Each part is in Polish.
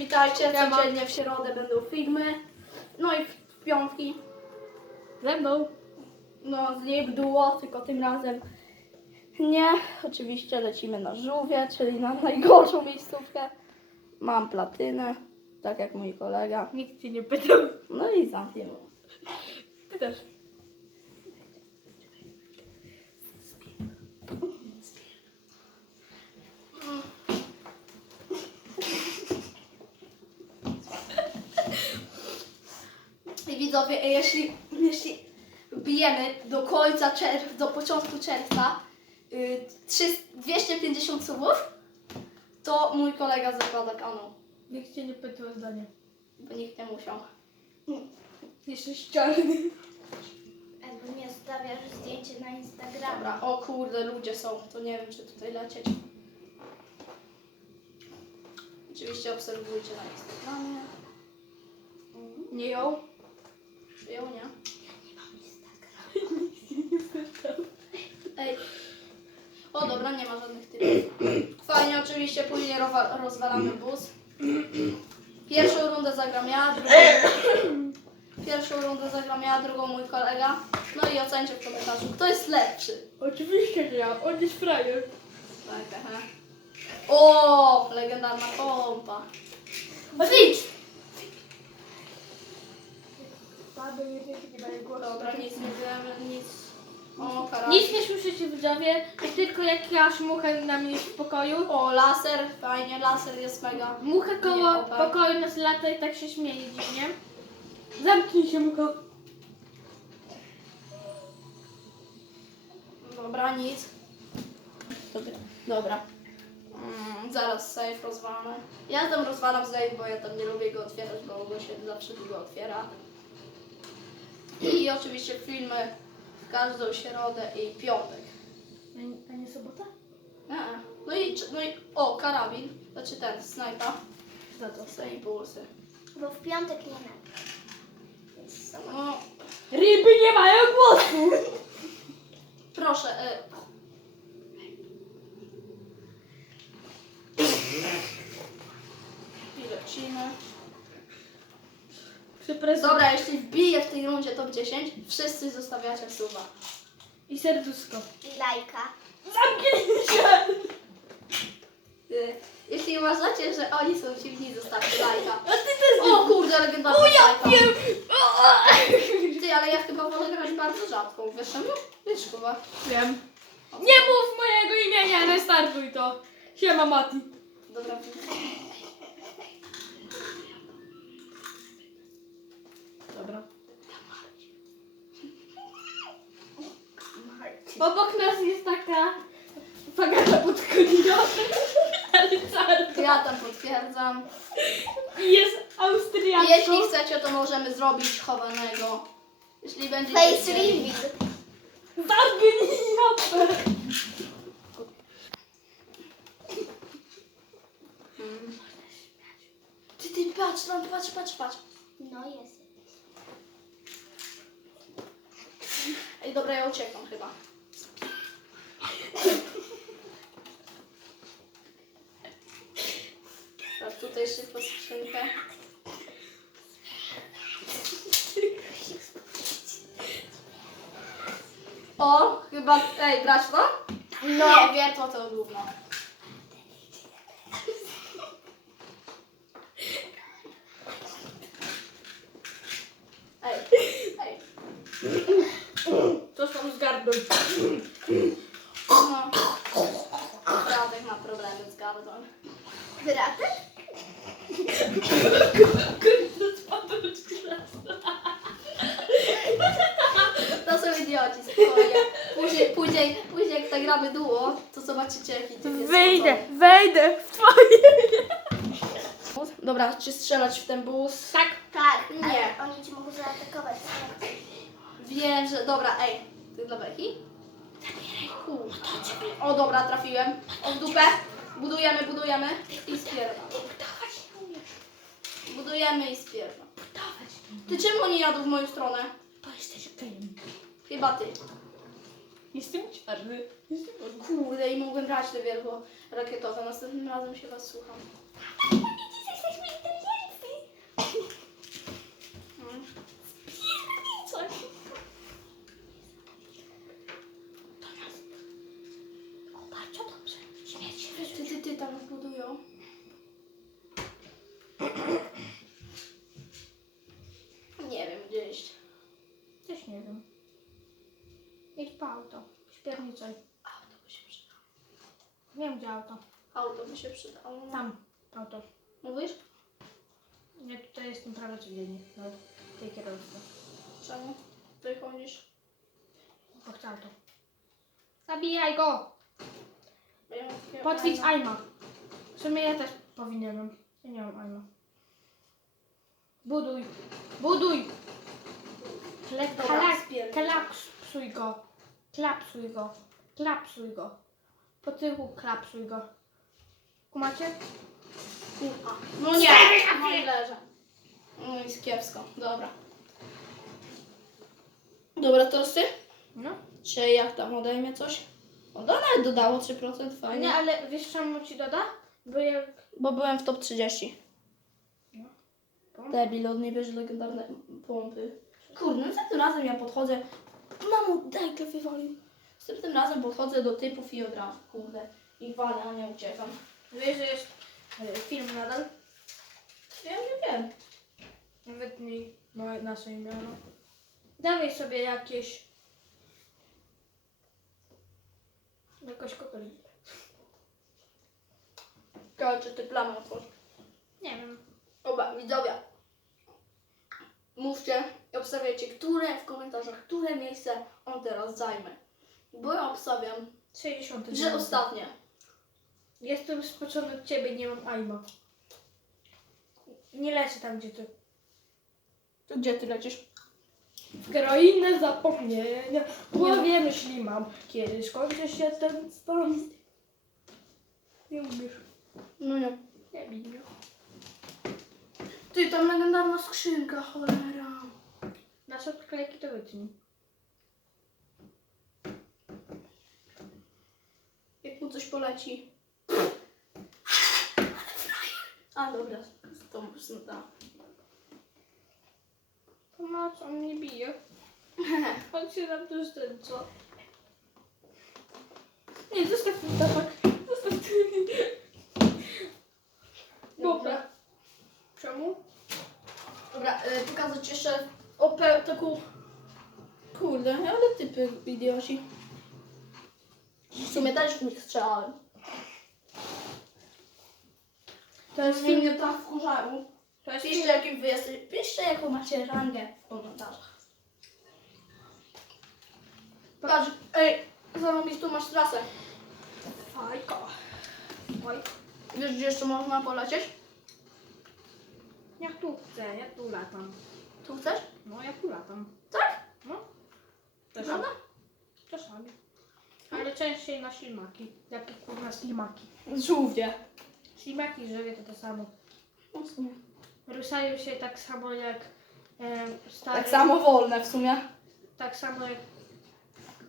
Witajcie, codziennie w środę będą filmy. No i w piątki. Ze mną. No, z niej duo, tylko tym razem nie. Oczywiście lecimy na żółwie, czyli na najgorszą miejscówkę. Mam platynę, tak jak mój kolega. Nikt cię nie pytał. No i zamkniemy. Ty też. I widzowie, jeśli, jeśli bijemy do końca czerwca, do początku czerwca y, 300 250 subów, to mój kolega zakłada kanał, Nikt cię nie pytał o zdanie. bo nikt nie musiał. Jesteś czarny. Albo mi stawiasz zdjęcie na Instagramie. Dobra, o kurde, ludzie są, to nie wiem, czy tutaj lecieć. Oczywiście obserwujcie na Instagramie. Nie ją. Czy ją nie? Ej. O dobra, nie ma żadnych typów. Fajnie, oczywiście później rowa- rozwalamy bus. Pierwszą rundę zagram ja, drugą... Pierwszą rundę zagram ja, drugą mój kolega. No i ocencie w komentarzu, kto jest lepszy. Oczywiście, że ja. On jest frajer. Tak, aha. O, legendarna pompa. Wyjdź! Nie nie daje. Dobra, nic nie wiemy, nic. O, kara. Nic nie słyszycie widzowie, tylko jak ja muchę na mnie w pokoju. O, laser, fajnie, laser jest mega. Mucha Nie, koło opal. pokoju nas lata i tak się śmieje dziwnie. Zamknij się, mucho. Dobra, nic. Dobra. Dobra. Mm, zaraz safe rozwalamy. Ja tam rozwalam safe, bo ja tam nie lubię go otwierać, bo go się zawsze długo otwiera. I oczywiście filmy w każdą środę i piątek. A nie- A nie sobota? A, No i, no i o, karabin, znaczy ten, snajpa. Za to. Te impulsy. Bo w piątek nie ma. Więc sama. No, Ryby nie mają głosu! proszę. E... I lecimy. Przepraszam. Dobra, jeśli wbiję w tej rundzie top 10, wszyscy zostawiacie suba. I serduszko. I lajka. Zamknij się! Y, Jeśli uważacie, że oni są dziwni, zostawcie lajka. A ty też O kurde, O ja snajpa. wiem! Ty, ale ja chyba wolę grać bardzo rzadką, wiesz czemu? Wiesz chyba. Wiem. Nie mów mojego imienia, restartuj to. Siema Mati. Dobra. Dobra. Obok nas jest taka fagata podchodina, ale czarna. Ja tam potwierdzam. I jest Austriaczką. Jeśli chcecie, to możemy zrobić chowanego. Jeśli będziecie Face reveal. Zamknij japę. Mm. Ty, ty, patrz, tam, patrz, patrz, patrz. No jest. Ej, dobra, ja uciekam chyba. Tak, tutaj szybko skrzynkę. O, chyba, ej, brać to? No. Nie, wiertło to gówno. Ej, ej. To są zgarnąć. No. Radek ma problemy z gardłem. Wyratek? To są idioci, spokojnie. Później, później, później jak zagramy duo, to zobaczycie jaki ty jest Wyjdę, wejdę w twoje. Dobra, czy strzelać w ten bus? Tak. Tak. Nie. Ale oni ci mogą zaatakować. Wiem, że... Dobra, ej. Ty dla Beki? Kurde. O, dobra, trafiłem. O, w dupę. Budujemy, budujemy. I spierwam. Budujemy i spierwam. Ty czemu oni jadą w moją stronę? Bo jesteś gejem. Chyba ty. Jestem czarny. Jestem czarny. Kurde, i mógłbym brać te wielko rakietowe. Następnym razem się was słucham. Jesteśmy auto. Auto by się przydało. Tam, auto. Mówisz? Ja tutaj jestem prawie codziennie, no, w tej kierowcy. Czemu? Ty chodzisz? Bo chcę auto. Zabijaj go! Bo ja mam takiego fajnego- Aima. W sumie ja też powinienem. Ja nie mam Aima. Buduj! Buduj! Kle, Dobra, klapsuj go. Klapsuj go. Klapsuj go. Po tyłu klapsuj go. Kumacie? A, No nie! No i leżę. No i jest kiepsko. Dobra. Dobra, to ty? No. Czy jak tam odejmie coś? O, nawet dodało 3%, fajnie. Nie, ale wiesz czemu ci doda? Bo jak... Bo byłem w top 30. No. Debil, on nie bierze legendarne pompy. Kurde, następnym razem ja podchodzę. Mamo, dajkę wywalił. Następnym razem podchodzę do typów i od razu, kurde, ich walę, a nie uciekam. Wiesz, że jest e, film nadal? Ja nie wiem. Wytnij moje nasze imiona. Dawaj sobie jakieś... Jakoś kopeli. Ciekawe, czy ty plamę otworzysz. Nie wiem. Dobra, widzowie. Mówcie i obstawiajcie, które w komentarzach, które miejsce on teraz zajmie. Bo ja obstawiam, 60. że ostatnie. Jestem spoczony od ciebie, nie mam aima. Nie lecę tam, gdzie ty. To gdzie ty lecisz? W heroinę zapomnienia. Głowie myśli mam. Kiedy skończy się ten stan? Nie umiesz. No nie. Nie bij mnie. Ty, tam legendarna skrzynka, cholera. Nasze odklejki to wytnij. Jak mu coś poleci. A dobra, to da. Pomoc, on mnie bije. On się nam tu zdęca. Nie, zostaw ten tapak. Zostaw ten. Dobra. Czemu? Dobra, y, pokazać ci jeszcze opę, taką... Kurde, ale typy idioci. W sumie też w nich strzelałem. To jest film. tak wkurzają. To jest Piszcie, jakim wy jesteście. Piszcie, jaką macie rangę w komentarzach. Patrz, ej, zarobisz tu masz trasę. Fajka. Oj. Wiesz, gdzie jeszcze można polecieć? Ja tu chcę, ja tu latam. Tu chcesz? No, ja tu latam. Tak? No. Prawda? Czasami. Ale częściej na ślimaki. Jakie kurwa ślimaki. Żółwie. Ślimaki żywie to to samo. No w sumie. Ruszają się tak samo jak e, stare. Tak samo wolne w sumie. Tak samo jak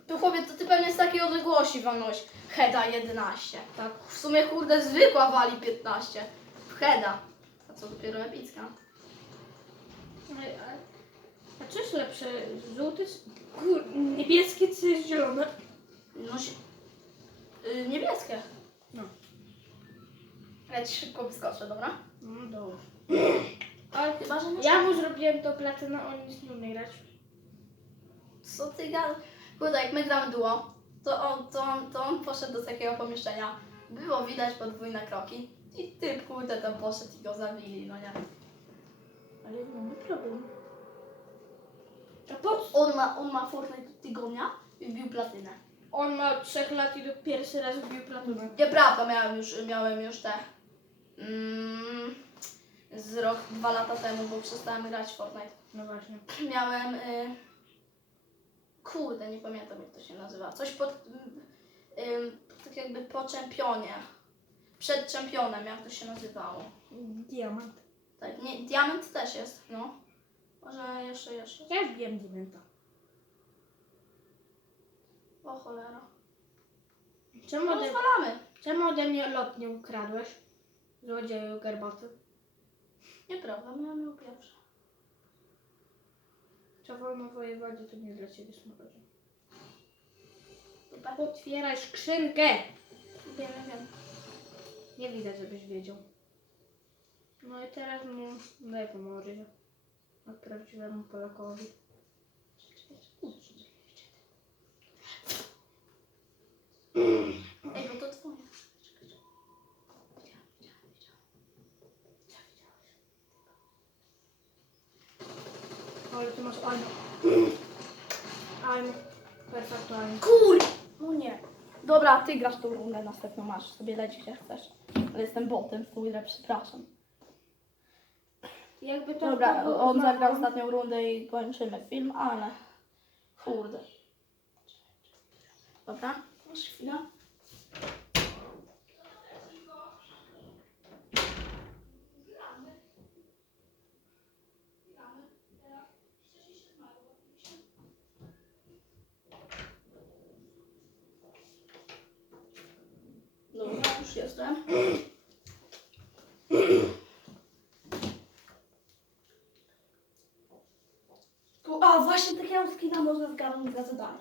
Tu chłopie, to ty pewnie z takiej odległości walnąłeś. Heda 11. tak. W sumie kurde zwykła wali 15. W Heda. A co dopiero epicka. A, a, a co jest lepsze? Żółty, kur, niebieskie czy zielone? No si- y, niebieskie. Ja ci szybko wyskoczę, dobra? No dobrze. Ale Chyba, że nie ja mu zrobiłem to platyna, on nic nie umie grać. Co ty gadasz? Kurde, jak my gramy duo, to on, to, on, to on poszedł do takiego pomieszczenia. Było widać podwójne kroki. I typ kurde tam poszedł i go zabili, no nie? Ale mamy problem. A po co? On ma, on ma Fortnite tygodnia i wbił platynę. On ma od 3 lat i do pierwszy raz wbił platynę. Nieprawda, miałem już, miałem już te mm, z rok, dwa lata temu, bo przestałem grać w Fortnite. No właśnie. Miałem, y, kurde, nie pamiętam jak to się nazywa, coś pod, y, y, tak jakby po czempionie, przed czempionem, jak to się nazywało. Diamant. Tak, nie, diament też jest, no. Może jeszcze, jeszcze. Ja wiem diamenta. O cholera. Czemu No ode, rozwalamy. czemu ode mnie lot nie ukradłeś? Złodzieju garbaty. Nieprawda, miałem ją pierwsze. Wolno wojewodzie to nie dla ciebie smakodzie. Super. Otwieraj skrzynkę! Wiem, wiem. Nie widać, żebyś wiedział. No i teraz mu daj pomocy. Jak prawdziwemu Polakowi. Ej, bo to twoje. Ale ty masz Aino. Aino. Perfekt Aino. Kur! No nie. Dobra, ty grasz tą rundę, następną masz. Sobie leć gdzie chcesz. Ale jestem botem w tą grę, przepraszam. Jakby to Dobra, to on było- zagrał ostatnią rundę i kończymy film, ale... Kurde. Dobra, masz chwilę. Tu- A, właśnie takiego skina można zgarnąć zadanie.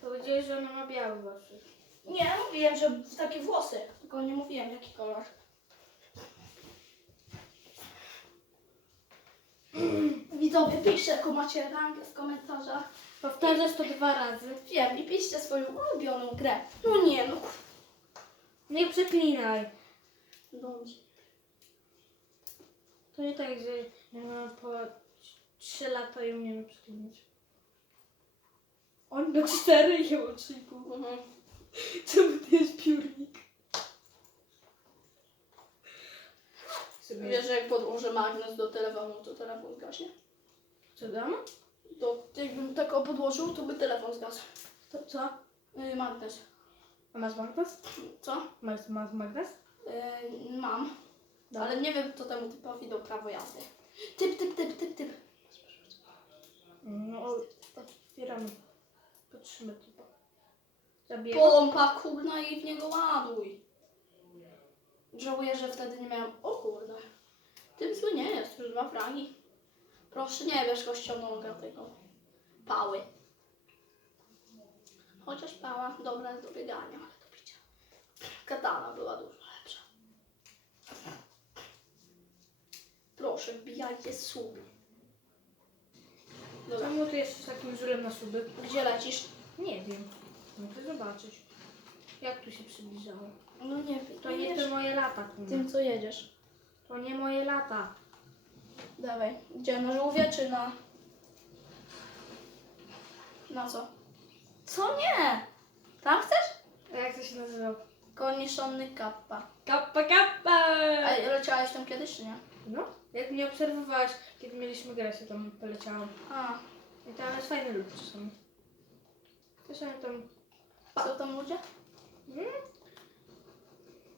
Powiedziałeś, że ona ma biały włosy. Nie, mówiłem, że w takie włosy. Tylko nie mówiłem jaki kolor. Widzowie, piszcie jaką macie rangę w komentarzach. Powtarzasz to dwa razy. Wiem, i piszcie swoją ulubioną grę. No nie, no. Nie przeklinaj. Dobrze. To nie tak, że no, po 3 lata ją umiemy przeklinać. On do 4 i ją o 3,5. Mhm. Czemu to jest piórnik? Wiesz, że jak podłożę magnes do telefonu, to telefon zgaśnie? Co dam? To jakbym tak podłożył, to by telefon zgasł. To co? Yy, magnes. A masz magnes? Co? Masz, masz magnes? Yy, mam. Ale nie wiem, kto temu typowi do prawo jazdy. Typ, typ, typ, typ, typ. No, otwieramy. Patrzymy typa. Zabiję. Pompa, kurna i w niego ładuj. Żałuję, że wtedy nie miałem... O kurde. Tym zły nie jest, już dwa fragi. Proszę, nie bierz kościonoga tego. Pały. Chociaż pała dobra jest do biegania, ale do picia. Katana była dużo lepsza. Proszę, wbijajcie suby. Dobra, Czemu ty jesteś takim wzorem na suby? gdzie lecisz? Nie wiem. No zobaczyć. Jak tu się przybliżało? No nie, To nie te moje lata, kurwa. Tym, co jedziesz. To nie moje lata. Dawaj. Gdzie? Na żółwie czy na... Na co? Co nie? Tam chcesz? A jak to się nazywał? Koniszony kappa. Kappa kappa! A leciałeś tam kiedyś, czy nie? No, jak mnie obserwowałaś, kiedy mieliśmy grać, ja tam poleciałam. A, I tam jest fajny lud czasami. Czasami tam... co tam ludzie? Hmm?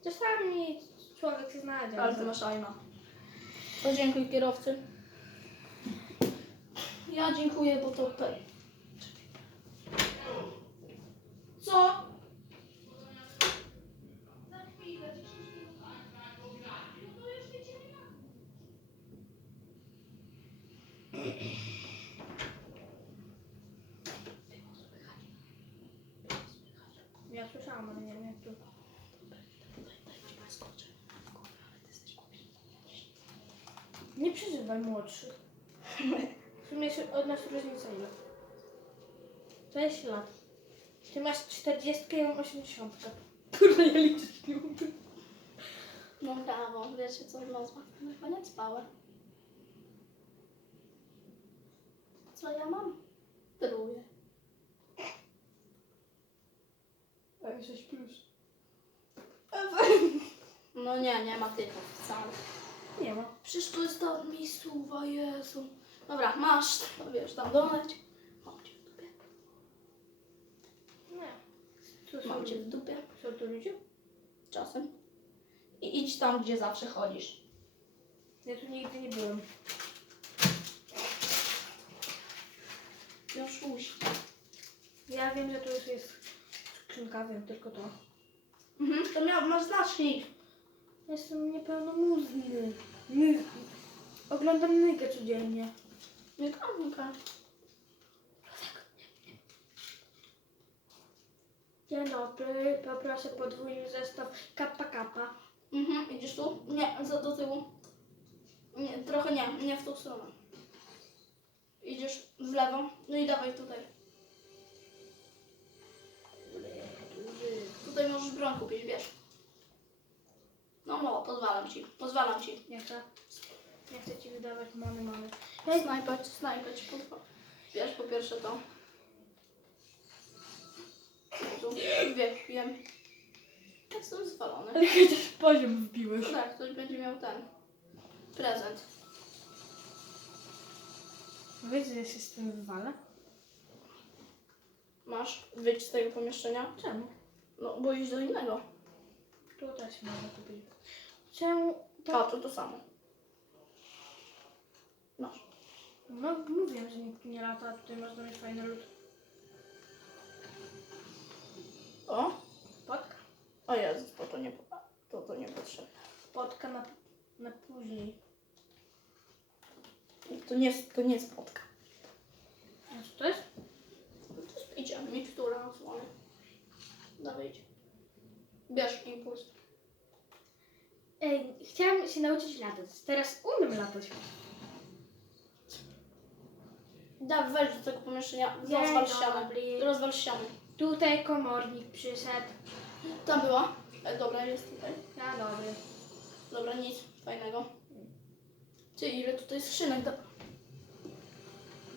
Czasami człowiek się znajdzie. Ale ty masz. To dziękuję kierowcy. Ja dziękuję, bo to... Co? Ja słyszałam, ale nie wiem jak tu. Nie przeżywaj młodszy. W sumie jest od nas różnica ile? 6 lat. Ty masz 40, ja mam 80. Kurwa, ja liczyć nie umiem. No brawo, wiecie co z nazwa? Chyba nie spałem. Co ja mam? Drugie. Ale 6 plus. No nie, nie ma typów wcale. Nie ma. Przecież to jest ta miejscowa, Jezu. Dobra, masz, wiesz, tam doleć. Mam cię w dupie. Nie. Co Mam cię w dupie. są to ludzie? Czasem. I idź tam, gdzie zawsze chodzisz. Ja tu nigdy nie byłem. Już uś. Ja wiem, że tu już jest skrzynka, wiem tylko to. Mhm, to miał, masz znacznik. Jestem niepełnomózgny. My... Oglądam nygę codziennie. Nie kamka. Dzień dobry, poproszę podwójny zestaw kappa kappa. Mhm, idziesz tu? Nie, za do tyłu. Nie, trochę nie, nie w tą stronę. Idziesz w lewo, no i dawaj tutaj. Tutaj możesz broń kupić, wiesz. No, no, pozwalam ci, pozwalam ci. Nie chcę. Nie chcę ci wydawać mamy, mamy. Ja Snajpać, snajpać. Po, wiesz, po pierwsze to. Wie, wiem. Jestem zwalony. Ale chociaż poziom wbiłeś. Tak, ktoś będzie miał ten prezent. Wiesz, że ja się z tym wywalę? Masz wyjść z tego pomieszczenia? Czemu? No, bo iść do innego. Tu też mogę kupić. Czemu? A, to to samo. Masz. No mówię, że nikt nie lata, a tutaj można mieć fajny lód. O, Podka. o Jezus, bo to nie, to, to nie potrzebne. Podka na, na później. To nie, jest- to nie jest spotka. A co to jest? To jest picie, mikstura osłony. Dawaj, idź. Bierz impuls. Ej, chciałam się nauczyć latać. Teraz umiem latać. Dawaj, weź do tego pomieszczenia, Nie, rozwal no, ścianę. bli- Rozwal ścianę. Tutaj komornik przyszedł. Tam była. E, dobra, jest tutaj. Na dobry. Dobra, nic fajnego. Ty, ile tutaj skrzynek? Da...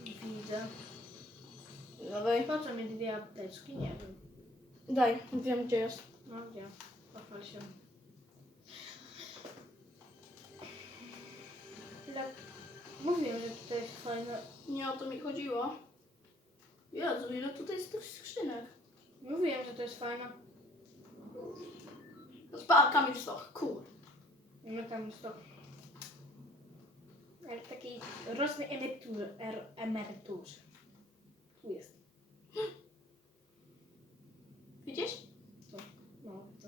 Widzę. Dawaj. Po co mi dwie apteczki? Nie wiem. Daj, wiem gdzie jest. No gdzie? Pochwal się. Ile... Mówiłem, że tutaj jest fajne. Nie o to mi chodziło. Jezu, ile tutaj jest tych skrzynek? Mówiłem, że to jest fajne. Spa, Kamil Stoch, cool. No tam to. Jak takiej rocznej emerytury. Er, emeryturze. Tu jest. Widzisz? No, to.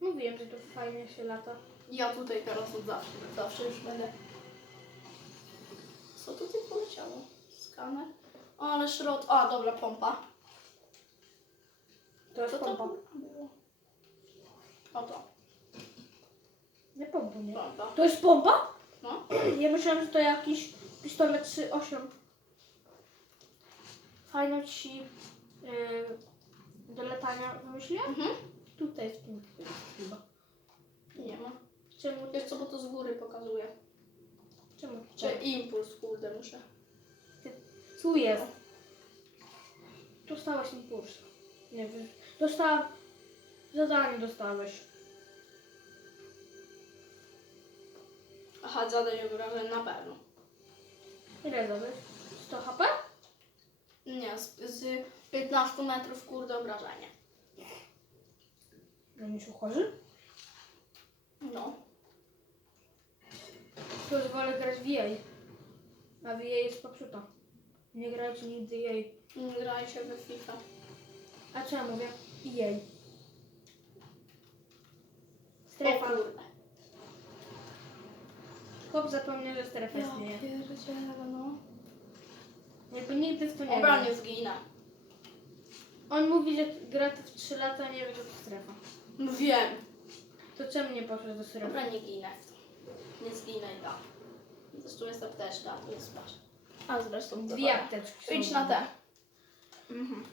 Mówiłem, że to fajnie się lata. Ja tutaj teraz od zawsze, zawsze już będę. Co tutaj poleciało? Skaner? O, ale szrot. A, dobra, pompa. To jest Co to pompa. było? Oto, Nie pompa, nie. pompa. To jest pompa? No. Ja myślałam, że to jakiś pistolet 3.8. Fajną ci yy, do latania wymyśliłam? Mhm. Tutaj jest punkt. Czemu? Wiesz co, bo to z góry pokazuje. Czemu? Czy impuls, kurde, muszę. Tu jest. Dostałaś impuls. Nie wiem. Dostała... Zadanie dostałeś. Aha, zadaję obrażeń na pewno. Ile zadałeś? 100 HP? Nie, z, z 15 metrów, kurde, obrażenie. Będziesz chorzy? No. Już wolę grać w EA. A w EA jest popsuta. Nie grajcie nigdy EA. Nie grajcie we FIFA. A co ja mówię? O Strefa. Chłop zapomniał, że strefa Ja istnieje. pierdzielę, no. Jakby nigdy w to nie grał. nie zginę. On mówi, że gra to w 3 lata, nie wie, że to strefa. No wiem. To czemu nie poszłeś do strefy? Dobra, nie ginę. Nie zginę i da. Zresztą jest apteczka, tu jest spasz. A zresztą Dwie dobra. apteczki. są. Idź na te. Mhm.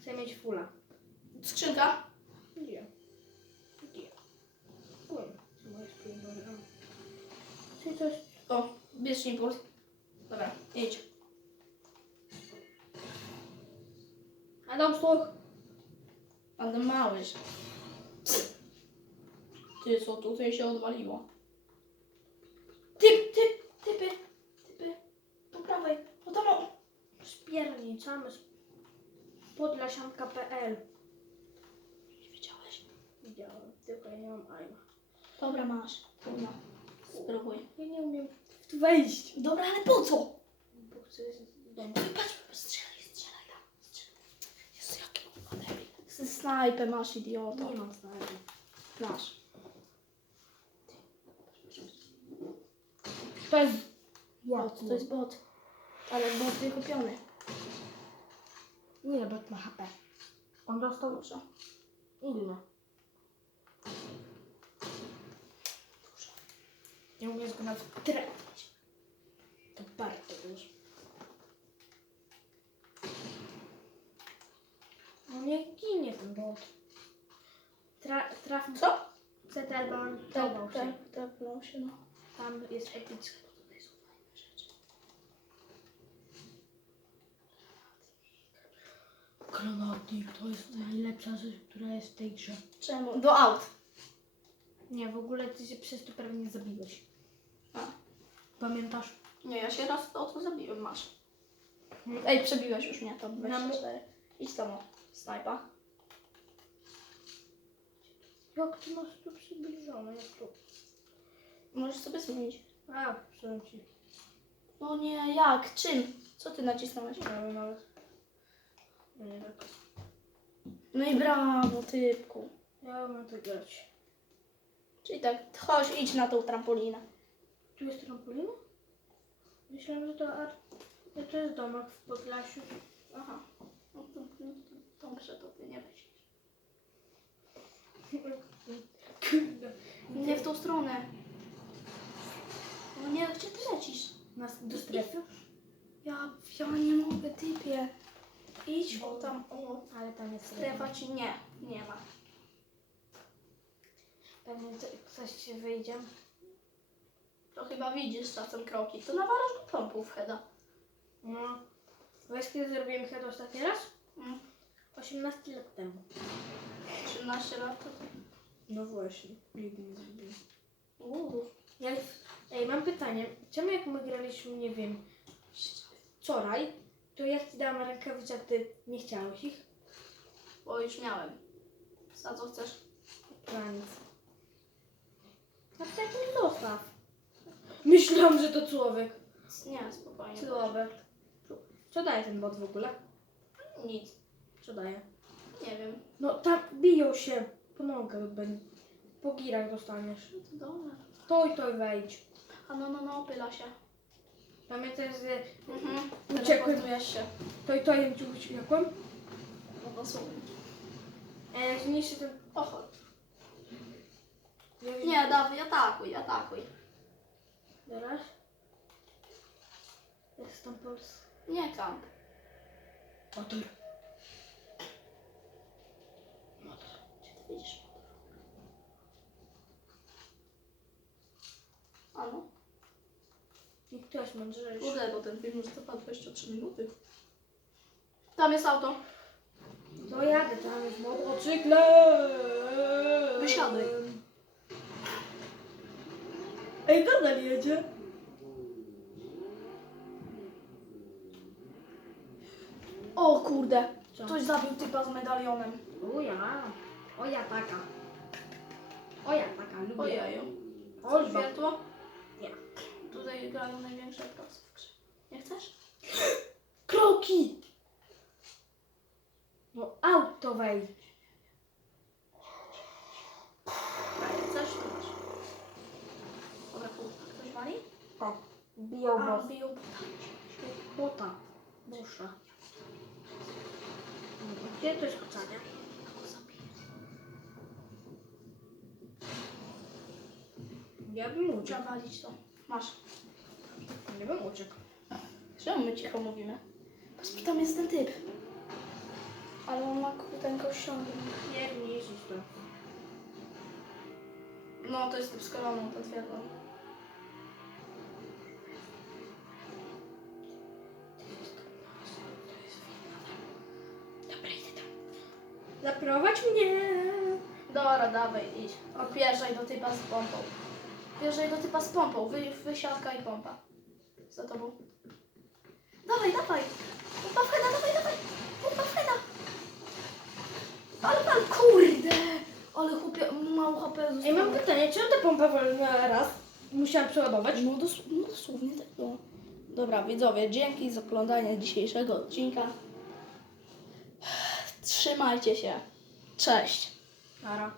Chcę mieć fulla. Skrzynka. Gdzie? Gdzie? Czy coś... O, bierz impuls. Dobra, idź. Adam Stoch! Ale małyś. Ty, co tutaj się odwaliło? Typ, typ, typy, typy. Po prawej, po tam. Spierniczamy z podlasianka.pl Nie widziałeś? Widziałem, tylko ja nie mam aima. Dobra, masz. Trudno. Spróbuj. Ja nie umiem w to wejść. Dobra, ale po co? Bo chcę z domu. Patrz, strzelaj, strzelaj tam. Strzelaj. Jezu, jaki on ma debil. Ze snajpę masz, idioto. Nie mam znajomych. Masz. To jest... Bot, to jest bot. Ale bot wykupiony. Ile bot ma HP? On dostał... Dużo. Ile? Nie umiem go nawet trafić. To bardzo dużo. No nie ginie ten bot. Tra traf... Co? CTR, bo on topał się. tak, tak, no się no. Tam jest epicki. Granatnik to jest najlepsza rzecz, która jest w tej grze. Czemu? Do aut. Nie, w ogóle ty się przez to prawie nie zabiłeś. A. Pamiętasz? Nie, ja się raz o to zabiłem, masz. Ej, przebiłeś już mnie, to 24. Idź tam, o, snajpa. Jak ty masz tu przybliżone? Jak tu? Możesz sobie zmienić. A, przyjąłem ci. No nie, jak? Czym? Co ty nacisnąłeś? Nie wiem nawet. No nie tak. No i brawo, typku. Ja mam to grać. Czyli tak, chodź, idź na tą trampolinę. Tu jest trampolina? Myślałem, że to, ar... że to jest domek w Podlasiu. Aha. No to, no to dobrze, to ty nie myślisz. Nie w tą stronę. No nie, gdzie ty lecisz? Nas do strefy? Ja, ja nie mogę, typie. Idź, o tam, o. Ale tam jest strefa. Ci nie, nie ma. Pewnie to- ktoś się wyjdzie. To chyba widzisz czasem kroki. To nawalasz go pompą w heada. No. Wiesz kiedy zrobiłem head ostatni raz? Mm. 18 lat temu. 13 lat to... No właśnie. Nigdy nie zrobiłem. Uuu. Ja, ej, mam pytanie. Czemu jak my graliśmy, nie wiem, wczoraj, to ja ci dałam rękawice, a ty nie chciałeś ich? Bo już miałem. Za co chcesz? Na nic. A tak nie zostaw. Myślałam, że to człowiek. Nie, spokojnie. Człowiek. Co daje ten bot w ogóle? Nic. Co daje? Nie wiem. No tam biją się. Po nogach. Po girach dostaniesz. No to dobra. Toj, toj wejdź. A no, no, no, pyla się. Pamiętaj, że Mhm. Uciekłem. Teleportujesz się. toj, tojem ci uciekłem. No dosłownie. E, zniszczy ten... O chodź. Ja Nie, dawaj, atakuj, atakuj. Teraz? Jest tam Polska. Nie kamp. Motor. Gdzie ty widzisz? A no. Niech ktoś mądrzejszy. Kurde, bo ten film już trwa 23 minuty. Tam jest auto. No jadę, tam jest motocyklem. Wysiadaj. Ej, nadal jedzie. O kurde. Co? Ktoś zabił typa z medalionem. O ja. O ja taka. O ja taka, lubię. Ojeju. O, Światło? Tutaj grają największe procy w grze. Nie chcesz? Kroki! No auto wejdź. Masz. Dobra, kurwa. Ktoś wali? O, biją A, biją. Bota. Muszę. Gdzie to jest zabiję. Ja bym. Trzeba walić to. Masz. Nie bym uciekł. Czemu my cicho mówimy? Patrz, tam jest ten typ. Ale on ma ten kościąg. Nie, nie jeździć to. No, to jest typ z koloną, tam. Zaprowadź mnie. Dobra, dawaj, idź. Odpierzaj do typa z pompą. Wjeżdżaj do typa z pompą. Wy, wysiadka i pompa. Za tobą. Dawaj, dawaj. Pompa wcheda, dawaj, dawaj. Pompa wcheda. Ale pan, kurde. Ale chłopie, mało HP zostało. mam pytanie, czemu ta pompa wolna raz? Musiałam przeładować. No, dos no dosłownie tak było. Dobra, widzowie, dzięki za oglądanie dzisiejszego odcinka. Trzymajcie się. Cześć. Ara.